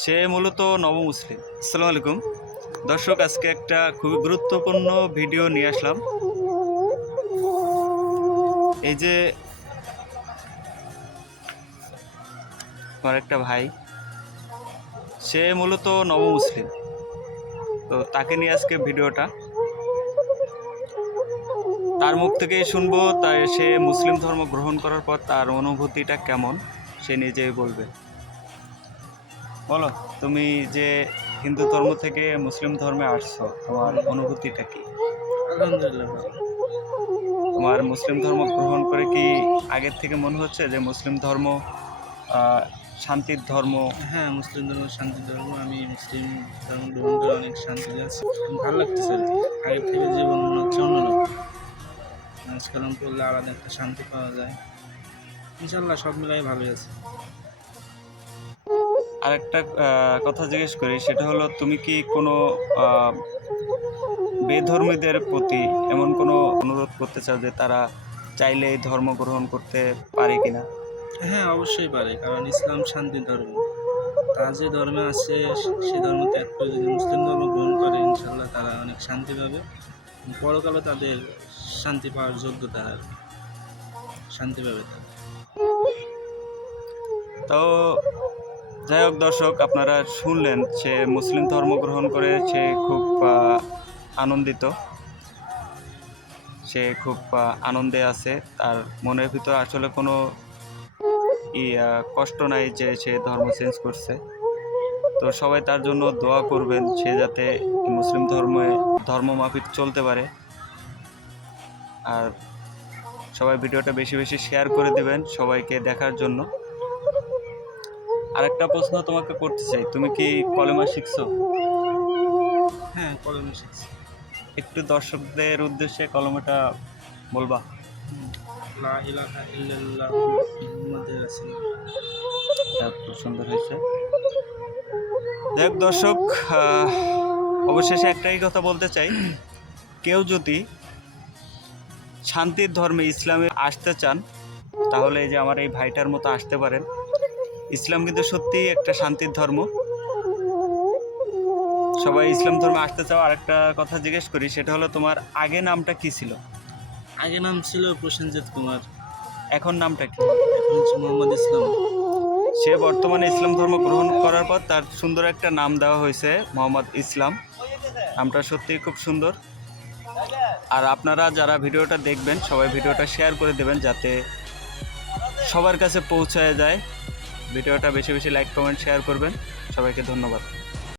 সে মূলত নবমুসলিম। আসসালামু আলাইকুম দর্শক, আজকে একটা খুবই গুরুত্বপূর্ণ ভিডিও নিয়ে আসলাম। এই যে আমার একটা ভাই, সে মূলত নবমুসলিম, তো তাকে নিয়ে আজকে ভিডিওটা। তার মুখ থেকেই শুনবো তাই সে মুসলিম ধর্ম গ্রহণ করার পর তার অনুভূতিটা কেমন সে নিজেই বলবে। বলো, তুমি যে হিন্দু ধর্ম থেকে মুসলিম ধর্মে আসছো, তোমার অনুভূতিটা কি? আলহামদুলিল্লাহ ভালো। তোমার মুসলিম ধর্ম গ্রহণ করে কি আগের থেকে মনে হচ্ছে যে মুসলিম ধর্ম শান্তির ধর্ম? হ্যাঁ, মুসলিম ধর্ম শান্তির ধর্ম। আমি মুসলিম ধর্ম গ্রহণ করে অনেক শান্তিতে আছি। ভালো লাগতেছে আর কি। আগের থেকে জীবন মনে হচ্ছে অন্যরকম। নামাজ কালাম পড়লে আলাদা একটা শান্তি পাওয়া যায়। ইনশাল্লাহ সব মিলাই ভালোই আছে। আর একটা কথা জিজ্ঞেস করি, সেটা হলো তুমি কি কোনো বেধর্মীদের প্রতি এমন কোনো অনুরোধ করতে চাও যে তারা চাইলে এই ধর্ম গ্রহণ করতে পারে কিনা? হ্যাঁ, অবশ্যই পারে, কারণ ইসলাম শান্তির ধর্ম। তারা যে ধর্মে আছে সে ধর্ম ত্যাগ করে যদি মুসলিম ধর্ম গ্রহণ করে, ইনশাল্লাহ তারা অনেক শান্তি পাবে। পরকালে তাদের শান্তি পাওয়ার যোগ্যতা আর কি। শান্তি পাবে তারা। তো যাই হোক দর্শক, আপনারা শুনলেন সে মুসলিম ধর্ম গ্রহণ করে সে খুব আনন্দিত, সে খুব আনন্দে আছে। তার মনের ভিতর আসলে কোনো কষ্ট নাই যে সে ধর্ম চেঞ্জ করছে। তো সবাই তার জন্য দোয়া করবেন, সে যাতে মুসলিম ধর্ম মাফিক চলতে পারে। আর সবাই ভিডিওটা বেশি বেশি শেয়ার করে দেবেন সবাইকে দেখার জন্য। আরেকটা প্রশ্ন তোমাকে করতে চাই, তুমি কি কলেমা শিখছো? হ্যাঁ, কলমে শিখছি। একটু দর্শকদের উদ্দেশ্যে কলেমাটা বলবা? লা ইলাহা ইল্লাল্লাহ মুহাম্মাদুর রাসূলুল্লাহ। খুব সুন্দর হয়েছে। দেখ দর্শক, অবশেষে একটাই কথা বলতে চাই, কেউ যদি শান্তির ধর্মে ইসলামে আসতে চান তাহলে এই যে আমার এই ভাইটার মতো আসতে পারেন। ইসলাম কিন্তু সত্যিই একটা শান্তির ধর্ম। সবাই ইসলাম ধর্মে আসতে চাও। আরেকটা কথা জিজ্ঞেস করি, সেটা হলো তোমার আগে নামটা কি ছিল? আগে নাম ছিল প্রসেনজিৎ কুমার। এখন নামটা কি? এখন হচ্ছে মোহাম্মদ ইসলাম। সে বর্তমানে ইসলাম ধর্ম গ্রহণ করার পর তার সুন্দর একটা নাম দেওয়া হয়েছে, মোহাম্মদ ইসলাম। নামটা সত্যিই খুব সুন্দর। আর আপনারা যারা ভিডিওটা দেখবেন সবাই ভিডিওটা শেয়ার করে দেবেন যাতে সবার কাছে পৌঁছায় যায়। ভিডিওটা বেশি বেশি লাইক কমেন্ট শেয়ার করবেন। সবাইকে ধন্যবাদ।